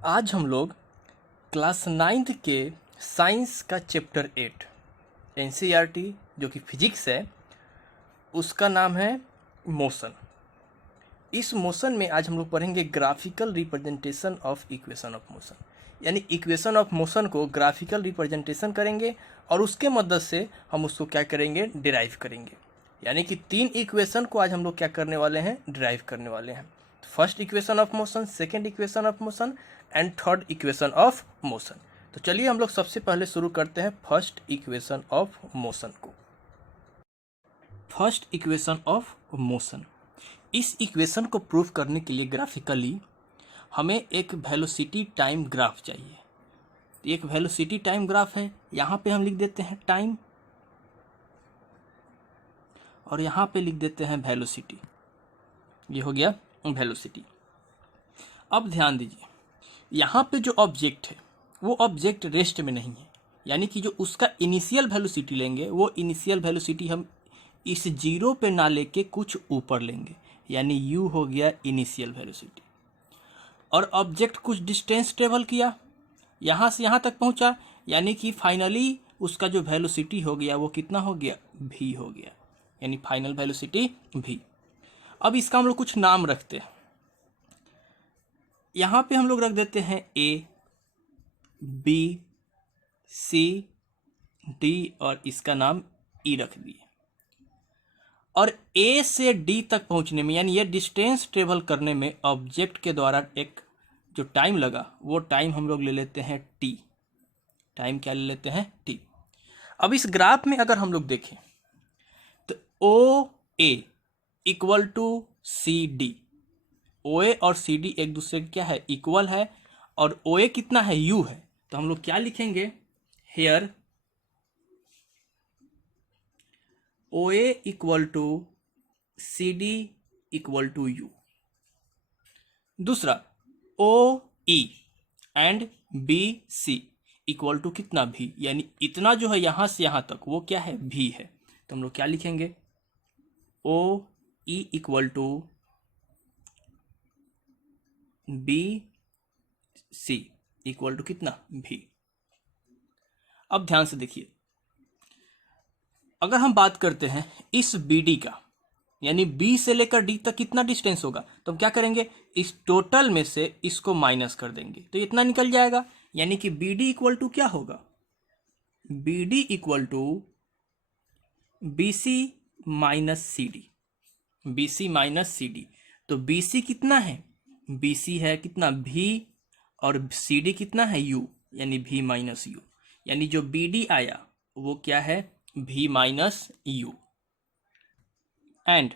आज हम लोग क्लास 9th के साइंस का चैप्टर 8 एनसीईआरटी जो कि फिजिक्स है, उसका नाम है मोशन। इस मोशन में आज हम लोग पढ़ेंगे graphical representation of equation of motion, यानी इक्वेशन ऑफ मोशन को ग्राफिकल रिप्रेजेंटेशन करेंगे और उसके मदद से हम उसको क्या करेंगे, डिराइव करेंगे। यानी कि 3 इक्वेशन को आज हम लोग क्या करने वाले हैं, डिराइव करने वाले हैं। First equation of motion, second equation of motion and third equation of motion. तो चलिए हम लोग सबसे पहले शुरू करते हैं फर्स्ट इक्वेशन ऑफ मोशन को। फर्स्ट इक्वेशन ऑफ मोशन, इस इक्वेशन को प्रूव करने के लिए ग्राफिकली हमें एक वेलोसिटी टाइम ग्राफ चाहिए। एक वेलोसिटी टाइम ग्राफ है, यहाँ पे हम लिख देते हैं टाइम और यहाँ पे लिख देते हैं वेलोसिटी। ये हो गया वेलोसिटी। अब ध्यान दीजिए, यहाँ पे जो ऑब्जेक्ट है वो ऑब्जेक्ट रेस्ट में नहीं है, यानी कि जो उसका इनिशियल वेलोसिटी लेंगे वो इनिशियल वेलोसिटी हम इस जीरो पे ना लेके कुछ ऊपर लेंगे, यानी u हो गया इनिशियल वेलोसिटी। और ऑब्जेक्ट कुछ डिस्टेंस ट्रेवल किया, यहाँ से यहाँ तक पहुँचा, यानी कि फाइनली उसका जो वेलोसिटी हो गया वो कितना हो गया, v हो गया, यानी फाइनल वेलोसिटी v। अब इसका हम लोग कुछ नाम रखते हैं। यहाँ पे हम लोग रख देते हैं a, b, c, d और इसका नाम e रख दिए। और a से d तक पहुंचने में, यानी ये डिस्टेंस ट्रेवल करने में ऑब्जेक्ट के द्वारा एक जो टाइम लगा वो टाइम हम लोग ले लेते हैं t। टाइम क्या ले लेते हैं, t। अब इस ग्राफ में अगर हम लोग देखें तो ओ A equal to C D, ओ ए और सी डी एक दूसरे क्या है, इक्वल है, और ओ ए कितना है, u है। तो हम लोग क्या लिखेंगे, here O A equal to C D equal to U. दूसरा O E and B C equal to कितना, भी, यानी इतना जो है यहाँ से यहाँ तक वो क्या है, भी है। तो हम लोग क्या लिखेंगे, O E equal to B C equal to कितना, भी। अब ध्यान से देखिए, अगर हम बात करते हैं इस बी डी का, यानी बी से लेकर डी तक कितना डिस्टेंस होगा, तो हम क्या करेंगे, इस टोटल में से इसको माइनस कर देंगे तो इतना निकल जाएगा, यानी कि बी डी इक्वल टू क्या होगा, B D equal to B C minus C D, B C minus C D. तो बी सी कितना है, बी सी है कितना, भी, और सी डी कितना है, यू, यानी भी माइनस यू, यानी जो बी डी आया वो क्या है, भी माइनस यू। एंड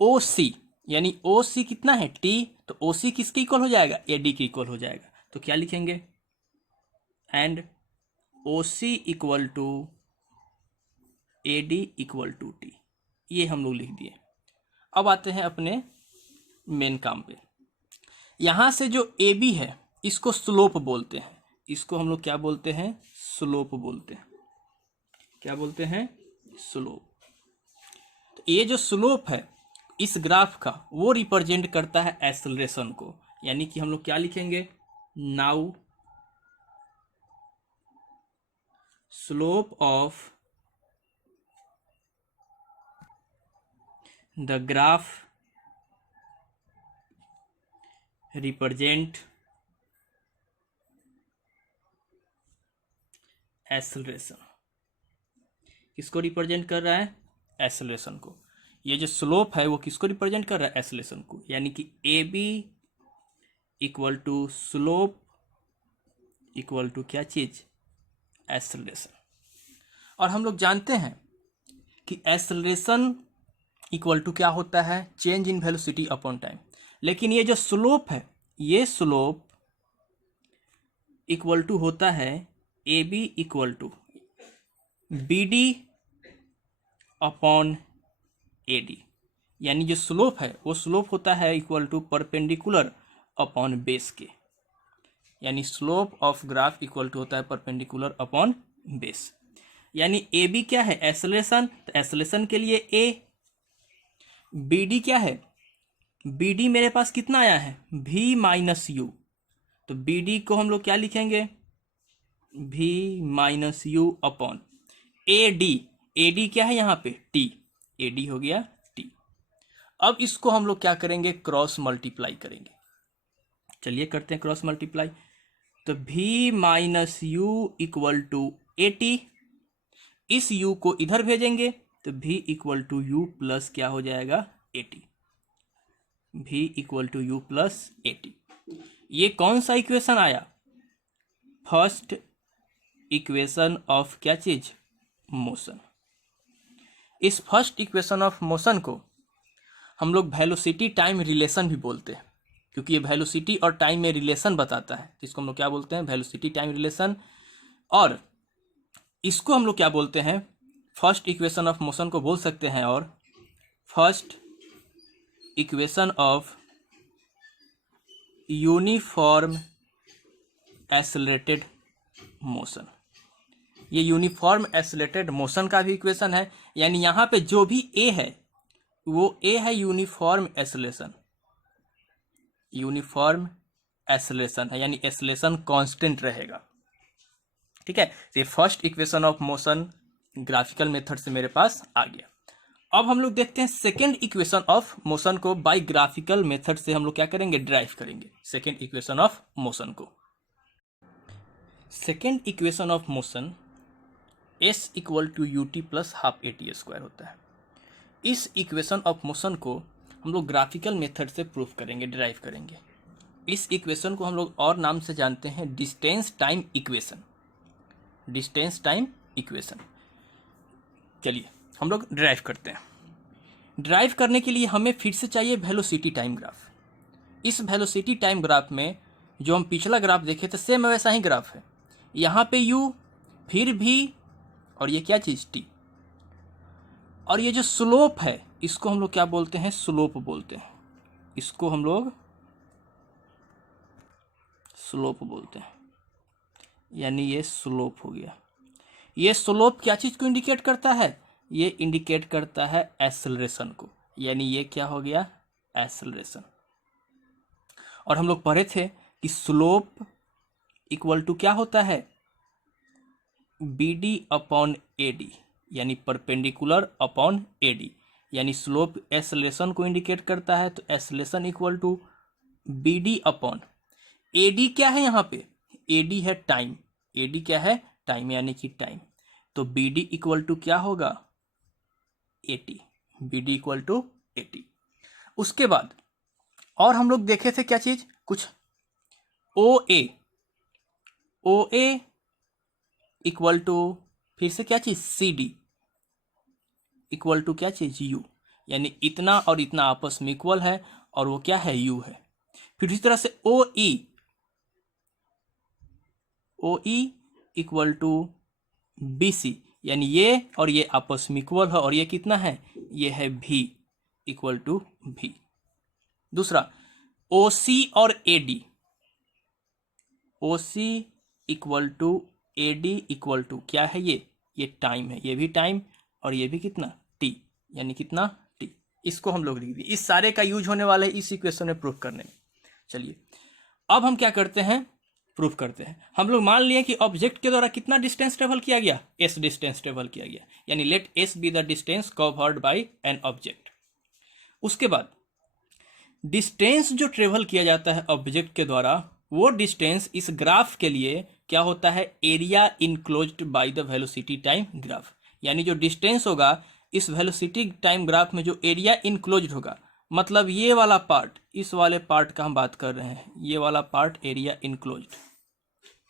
ओ सी, यानी ओ सी कितना है, टी, तो ओ सी किसके इक्वल हो जाएगा, ए डी के इक्वल हो जाएगा। तो क्या लिखेंगे, and O C equal to A D equal to T. ये हम लोग लिख दिए। अब आते हैं अपने मेन काम पे। यहाँ से जो ए बी है इसको स्लोप बोलते हैं, इसको हम लोग क्या बोलते हैं, स्लोप बोलते हैं। क्या बोलते हैं, स्लोप। तो ये जो स्लोप है इस ग्राफ का वो रिप्रेजेंट करता है एक्सेलरेशन को, यानी कि हम लोग क्या लिखेंगे, now slope of the graph represent acceleration. किसको रिप्रेजेंट कर रहा है, एक्सेलरेशन को। ये जो स्लोप है वो किसको रिप्रेजेंट कर रहा है, एक्सेलरेशन को, यानी कि A B equal to slope equal to क्या चीज, एक्सेलरेशन। और हम लोग जानते हैं कि एक्सेलरेशन इक्वल टू क्या होता है, change in velocity upon time. लेकिन ये जो स्लोप है, ये स्लोप इक्वल टू होता है A B equal to B D upon A D, यानी जो स्लोप है वो स्लोप होता है equal to perpendicular upon base के, यानी slope of graph equal to होता है परपेंडिकुलर अपॉन बेस। यानी ए बी क्या है, एक्सेलरेशन, तो एक्सेलरेशन के लिए ए, बी डी क्या है, बी डी मेरे पास कितना आया है, भी माइनस यू, तो बी डी को हम लोग क्या लिखेंगे, v minus you upon A D क्या है यहाँ पे t, ए डी हो गया t। अब इसको हम लोग क्या करेंगे, क्रॉस मल्टीप्लाई करेंगे। चलिए करते हैं क्रॉस मल्टीप्लाई। तो v minus u equal to A T, इस u को इधर भेजेंगे तो v equal to u plus क्या हो जाएगा A T, v equal to u plus A T. ये कौन सा इक्वेशन आया, फर्स्ट इक्वेशन ऑफ क्या चीज, मोशन। इस फर्स्ट इक्वेशन ऑफ मोशन को हम लोग वेलोसिटी टाइम रिलेशन भी बोलते हैं, क्योंकि ये वेलोसिटी और टाइम में रिलेशन बताता है, तो इसको हम लोग क्या बोलते हैं, वेलोसिटी टाइम रिलेशन। और इसको हम लोग क्या बोलते हैं, फर्स्ट इक्वेशन ऑफ मोशन को बोल सकते हैं और first equation of uniform accelerated motion. ये यूनिफॉर्म एक्सेलरेटेड मोशन का भी इक्वेशन है, यानी यहाँ पे जो भी ए है वो ए है यूनिफॉर्म एक्सेलरेशन, यूनिफॉर्म एक्सेलरेशन है, यानी एक्सेलरेशन कांस्टेंट रहेगा। ठीक है, तो ये first equation of motion graphical method से मेरे पास आ गया। अब हम लोग देखते हैं सेकेंड इक्वेशन ऑफ मोशन को बाय ग्राफिकल मेथड से हम लोग क्या करेंगे, ड्राइव करेंगे सेकेंड इक्वेशन ऑफ मोशन को। Second equation of motion s equal to u T plus half A T square होता है। इस इक्वेशन ऑफ मोशन को हम लोग ग्राफिकल मेथड से प्रूफ करेंगे, ड्राइव करेंगे। इस इक्वेशन को हम लोग और नाम से जानते हैं distance time equation, distance time equation. चलिए हम लोग ड्राइव करते हैं। ड्राइव करने के लिए हमें फिर से चाहिए वेलोसिटी टाइम ग्राफ। इस वेलोसिटी टाइम ग्राफ में जो हम पिछला ग्राफ देखे थे सेम वैसा ही ग्राफ है। यहाँ पे u, फिर भी, और ये क्या चीज़ t, और ये जो स्लोप है इसको हम लोग क्या बोलते हैं, स्लोप बोलते हैं। इसको हम लोग स्लोप बोलते हैं, यानी ये स्लोप हो गया। ये स्लोप क्या चीज़ को इंडिकेट करता है, ये इंडिकेट करता है एक्सेलरेशन को, यानी ये क्या हो गया, एक्सेलरेशन। और हम लोग पढ़े थे कि स्लोप इक्वल टू क्या होता है, B D upon A D, यानी परपेंडिकुलर अपॉन ए डी, यानी स्लोप एक्सेलरेशन को इंडिकेट करता है। तो acceleration equal to B D upon A D क्या है, यहाँ पे ए डी है टाइम, ए डी क्या है टाइम, यानी कि टाइम। तो बी डी इक्वल टू क्या होगा, A T, B D equal to A T. उसके बाद और हम लोग देखे थे क्या चीज, कुछ ओ ए इक्वल टू फिर से क्या चीज, सी डी इक्वल टू क्या चीज, यू, यानी इतना और इतना आपस में इक्वल है और वो क्या है, यू है। फिर इसी तरह से O E equal to B C, यानी ये और ये आपस में इक्वल है और ये कितना है, ये है भी इक्वल टू भी। दूसरा ओ सी और A D, O C equal to A D equal to क्या है, ये टाइम है, ये भी टाइम और ये भी कितना, टी, यानी कितना टी। इसको हम लोग लिख दिए। इस सारे का यूज होने वाला है इस इक्वेशन में प्रूफ करने में। चलिए अब हम क्या करते हैं, प्रूफ करते हैं। हम लोग मान लिए कि ऑब्जेक्ट के द्वारा कितना डिस्टेंस ट्रेवल किया गया, एस डिस्टेंस ट्रेवल किया गया, यानी let S be the distance covered by an object. उसके बाद डिस्टेंस जो ट्रेवल किया जाता है ऑब्जेक्ट के द्वारा, वो डिस्टेंस इस ग्राफ के लिए क्या होता है, area enclosed by the velocity time graph. यानी जो डिस्टेंस होगा इस वेलोसिटी टाइम ग्राफ में जो एरिया इनक्लोज्ड होगा, मतलब ये वाला पार्ट, इस वाले पार्ट का हम बात कर रहे हैं, ये वाला पार्ट एरिया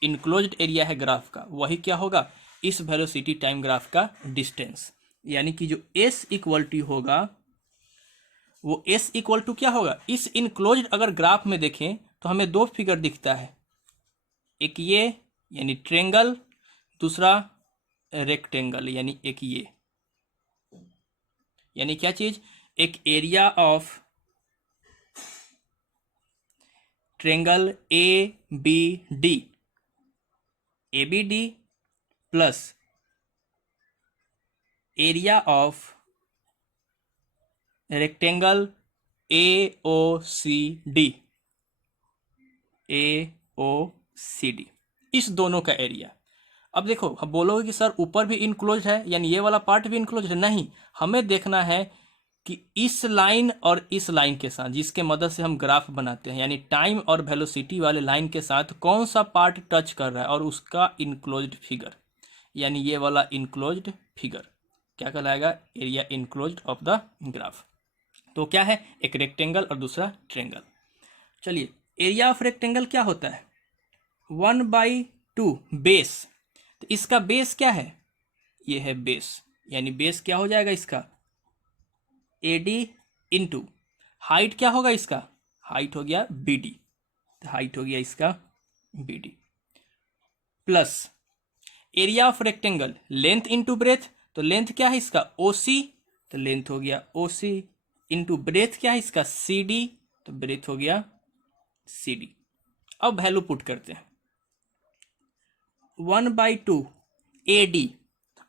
इनक्लोज्ड एरिया है ग्राफ का, वही क्या होगा, इस वेलोसिटी टाइम ग्राफ का डिस्टेंस। यानी कि जो एस इक्वल टू होगा वो एस इक्वल टू क्या होगा, इस इनक्लोज्ड अगर ग्राफ में देखें तो हमें दो फिगर दिखता है, एक ये यानी ट्रेंगल, दूसरा रेक्टेंगल यानी एक ये, यानी क्या चीज, एक area of triangle A B D plus area of rectangle A O C D OCD, इस दोनों का एरिया। अब देखो, अब बोलोगे कि सर ऊपर भी इनक्लोज है, यानी ये वाला पार्ट भी इनक्लोज है। नहीं, हमें देखना है कि इस लाइन और इस लाइन के साथ, जिसके मदद से हम ग्राफ बनाते हैं, यानी टाइम और वेलोसिटी वाले लाइन के साथ कौन सा पार्ट टच कर रहा है और उसका इनक्लोज्ड फिगर, यानी ये वाला इनक्लोज्ड फिगर क्या कहलाएगा, area enclosed of the graph. तो क्या है, एक रेक्टेंगल और दूसरा ट्रेंगल। चलिए, एरिया ऑफ रेक्टेंगल क्या होता है, 1/2 बेस। तो इसका बेस क्या है, ये है बेस, यानी बेस क्या हो जाएगा इसका, AD इंटू हाइट क्या होगा इसका, हाइट हो गया BD, तो हाइट हो गया इसका BD, plus area of rectangle length into breadth, तो लेंथ क्या है इसका OC, तो लेंथ हो गया OC, इंटू ब्रेथ क्या है इसका CD, तो ब्रेथ हो गया CD। अब वैल्यू पुट करते हैं, 1/2 AD,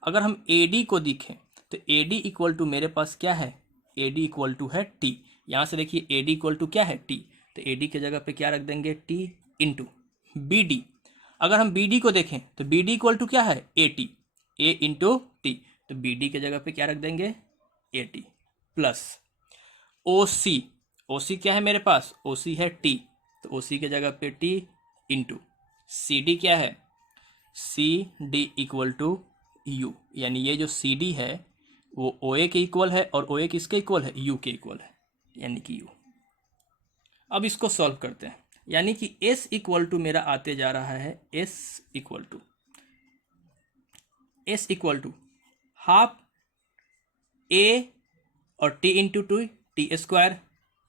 अगर हम AD को देखें तो AD इक्वल टू मेरे पास क्या है, AD इक्वल टू है T। यहाँ से देखिए AD इक्वल टू क्या है T, तो AD की जगह पे क्या रख देंगे T इंटू BD। अगर हम BD को देखें तो BD इक्वल टू क्या है AT, A इंटू T, तो BD की जगह पे क्या रख देंगे AT, प्लस OC, OC क्या है मेरे पास, OC है T, तो OC की जगह पे T इंटू CD क्या है, CD इक्वल टू U, यानी ये जो CD है वो OA के इक्वल है और OA किसके इक्वल है, U के इक्वल है, यानी कि U। अब इसको सॉल्व करते हैं, यानी कि S इक्वल टू मेरा आते जा रहा है, S equal to half A और T into T square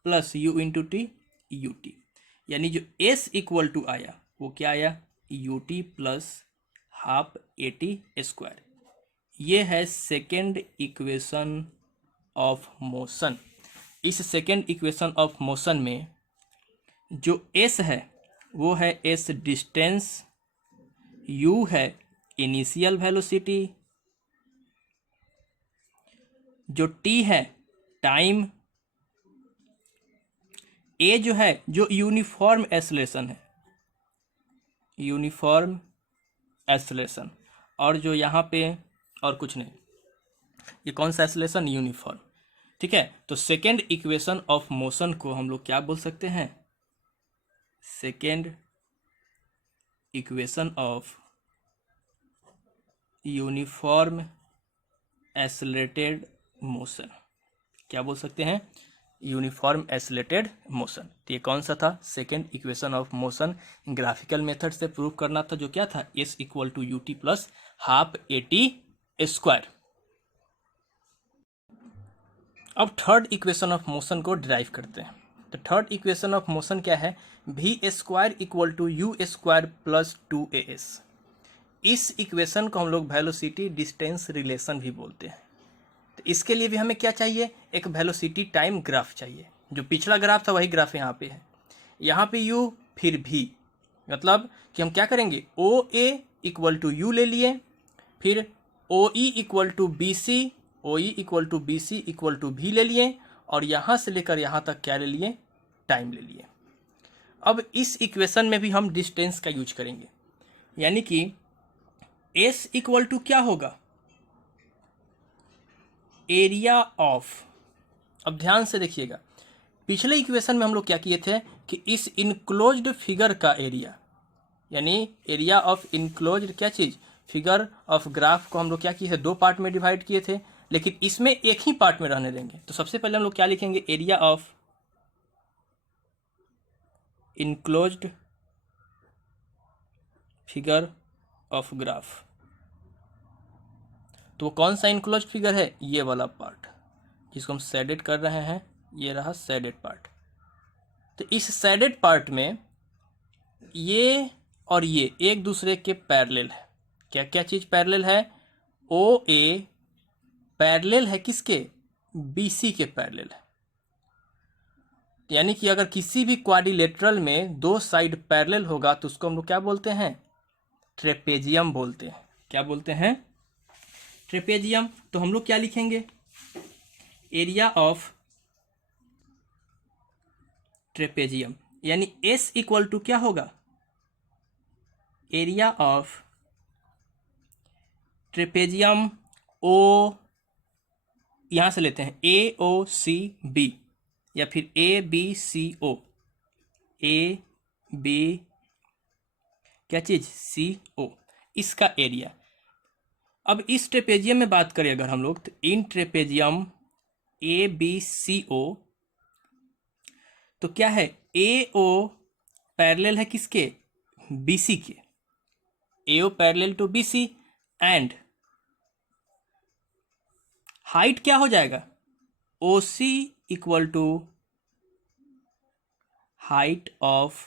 plus U into T UT, यानी जो S इक्वल टू आया वो क्या आया, UT plus half AT square. ये है सेकेंड इक्वेशन ऑफ मोशन। इस सेकेंड इक्वेशन ऑफ मोशन में जो S है वो है S डिस्टेंस, U है इनिशियल वेलोसिटी, जो T है टाइम, A जो है जो यूनिफॉर्म एक्सेलरेशन है, यूनिफॉर्म एक्सेलरेशन, और जो यहाँ पे और कुछ नहीं, ये कौन सा एक्सेलरेशन, यूनिफॉर्म। ठीक है, तो सेकेंड इक्वेशन ऑफ मोशन को हम लोग क्या बोल सकते हैं, second equation of uniform accelerated motion, क्या बोल सकते हैं, यूनिफॉर्म एक्सेलरेटेड मोशन। तो ये कौन सा था, second equation of motion. Graphical method से प्रूव करना था, जो क्या था, S equal to UT plus half AT square. अब थर्ड इक्वेशन ऑफ मोशन को डिराइव करते हैं। तो थर्ड इक्वेशन ऑफ मोशन क्या है, V square equal to U square plus 2AS। इस इक्वेशन को हम लोग वेलोसिटी डिस्टेंस रिलेशन भी बोलते हैं। तो इसके लिए भी हमें क्या चाहिए, एक वेलोसिटी टाइम ग्राफ चाहिए। जो पिछला ग्राफ था वही ग्राफ यहाँ पे है, यहाँ पे U फिर V, मतलब कि हम क्या करेंगे, OA इक्वल टू U ले लिए, फिर OE equal to BC, OE equal to BC equal to V ले लिए, और यहाँ से लेकर यहाँ तक क्या ले लिए, टाइम ले लिए। अब इस इक्वेशन में भी हम डिस्टेंस का यूज करेंगे, यानी कि S इक्वल टू क्या होगा, एरिया ऑफ। अब ध्यान से देखिएगा, पिछले इक्वेशन में हम लोग क्या किए थे कि इस इनक्लोज्ड फिगर का एरिया, यानी एरिया ऑफ इनक्लोज्ड क्या चीज़, फिगर ऑफ ग्राफ को हम लोग क्या किए थे, दो पार्ट में डिवाइड किए थे, लेकिन इसमें एक ही पार्ट में रहने देंगे। तो सबसे पहले हम लोग क्या लिखेंगे, area of enclosed figure of graph. तो कौन सा इनक्लोज फिगर है, ये वाला पार्ट जिसको हम शेडेड कर रहे हैं, ये रहा शेडेड पार्ट। तो इस शेडेड पार्ट में ये और ये एक दूसरे के पैरेलल है। क्या क्या चीज़ पैरेलल है, OA पैरेलल है किसके, BC के पैरेलल है। यानी कि अगर किसी भी क्वाड्रिलेटरल में दो साइड पैरेलल होगा तो उसको हम लोग क्या बोलते हैं, ट्रेपेजियम बोलते हैं। क्या बोलते हैं, ट्रेपेजियम। तो हम लोग क्या लिखेंगे, एरिया ऑफ ट्रेपेजियम, यानी S इक्वल टू क्या होगा, एरिया ऑफ ट्रेपेजियम ओ, यहां से लेते हैं ए ओ सी बी या फिर A B C O, A B क्या चीज सी ओ, इसका एरिया। अब इस ट्रेपेजियम में बात करें अगर हम लोग, तो इन ट्रेपेजियम ए बी सी ओ, तो क्या है, ए ओ पैरेलल है किसके, बी सी के, A O parallel to B C, and height क्या हो जाएगा, O C equal to height of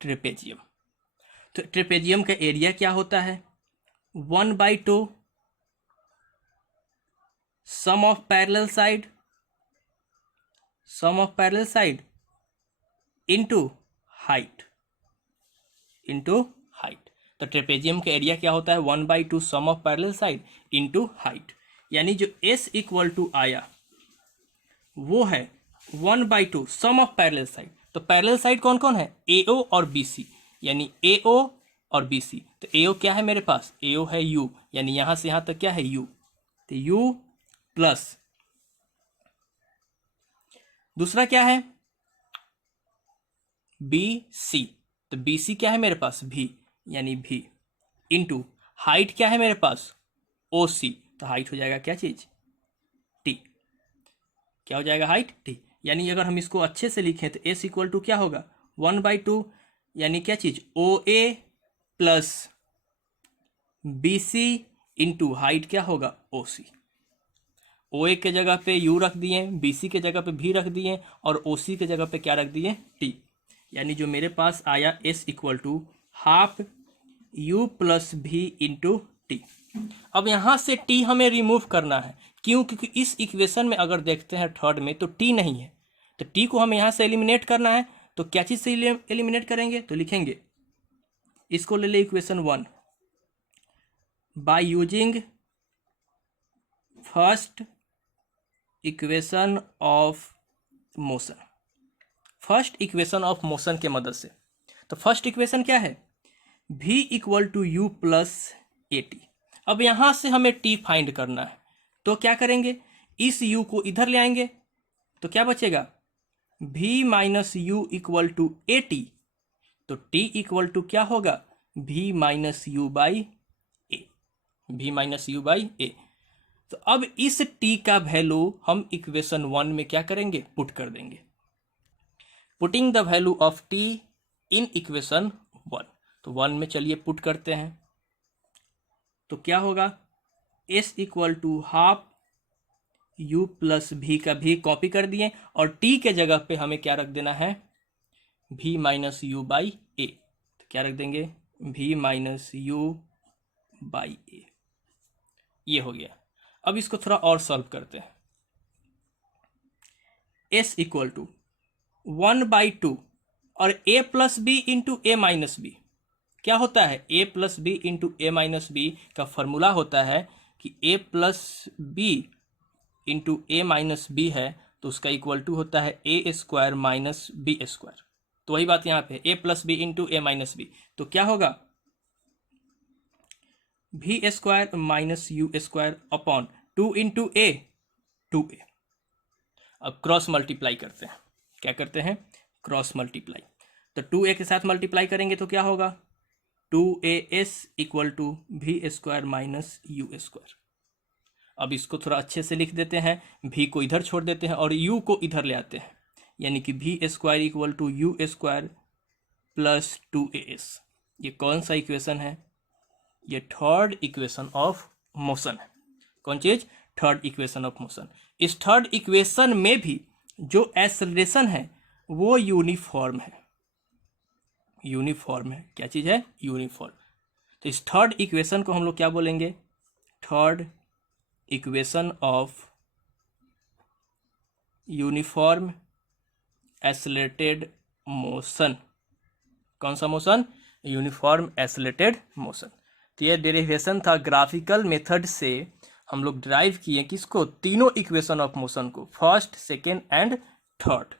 trapezium. तो ट्रेपेजियम का एरिया क्या होता है, 1/2 sum of parallel side into height, तो ट्रेपेजियम का एरिया क्या होता है, 1/2 sum of parallel side into height, यानी जो S इक्वल टू आया वो है 1/2 सम ऑफ पैरेलल साइड। तो पैरेलल साइड कौन कौन है, AO और BC, यानी AO और BC। तो AO क्या है मेरे पास, AO है U, यानी यहां से यहां तक क्या है U, तो U प्लस दूसरा क्या है BC, तो BC क्या है मेरे पास V, यानी V इंटू हाइट क्या है मेरे पास OC, तो हाइट हो जाएगा क्या चीज T, क्या हो जाएगा हाइट T। यानी अगर हम इसको अच्छे से लिखें तो S इक्वल टू क्या होगा 1/2, यानी क्या चीज OA plus BC into height क्या होगा OC। OA के जगह पे U रख दिए, BC के जगह पे V रख दिए और OC के जगह पे क्या रख दिए T, यानी जो मेरे पास आया S equal to half U plus V into T। अब यहाँ से T हमें रिमूव करना है, क्यों, क्योंकि इस इक्वेशन में अगर देखते हैं थर्ड में तो T नहीं है, तो T को हमें यहाँ से एलिमिनेट करना है। तो क्या चीज़ से एलिमिनेट करेंगे, तो लिखेंगे इसको ले ले equation 1 by using first equation of motion, first equation of motion के मदद से। तो फर्स्ट इक्वेशन क्या है, V equal to u plus A T. अब यहाँ से हमें T फाइंड करना है, तो क्या करेंगे, इस U को इधर ले आएंगे, तो क्या बचेगा V minus u equal to A t, तो T इक्वल टू क्या होगा V minus u by a, V minus u by a. तो अब इस T का वैल्यू हम इक्वेशन 1 में क्या करेंगे, पुट कर देंगे, putting the value of T in equation 1। तो 1 में चलिए पुट करते हैं, तो क्या होगा S equal to half U plus V का V कॉपी कर दिए और T के जगह पे हमें क्या रख देना है V minus u by a, तो क्या रख देंगे V माइनस यू बाई ए, ये हो गया। अब इसको थोड़ा और सॉल्व करते हैं, S इक्वल टू 1/2 और A plus B into A minus B, क्या होता है A plus B into A minus B का फॉर्मूला होता है कि A plus B into A minus B है तो उसका इक्वल टू होता है A square minus B square. तो वही बात यहाँ पे A plus B into A minus B, तो क्या होगा V square minus u square upon 2 into A 2a। अब क्रॉस मल्टीप्लाई करते हैं, क्या करते हैं क्रॉस मल्टीप्लाई, तो 2a के साथ मल्टीप्लाई करेंगे तो क्या होगा 2as equal to V square minus u square. अब इसको थोड़ा अच्छे से लिख देते हैं, V को इधर छोड़ देते हैं और U को इधर ले आते हैं, यानी कि V square equal to u square plus 2as। ये कौन सा इक्वेशन है, ये थर्ड इक्वेशन ऑफ मोशन है। कौन चीज, थर्ड इक्वेशन ऑफ मोशन। इस थर्ड इक्वेशन में भी जो एक्सेलरेशन है वो यूनिफॉर्म है, यूनिफॉर्म है, क्या चीज है यूनिफॉर्म। तो इस थर्ड इक्वेशन को हम लोग क्या बोलेंगे, third equation of uniform accelerated motion. कौन सा मोशन, यूनिफॉर्म एक्सेलरेटेड मोशन। तो ये डेरिवेशन था, ग्राफिकल मेथड से हम लोग ड्राइव किए किसको, तीनों इक्वेशन ऑफ मोशन को, फर्स्ट सेकेंड एंड थर्ड।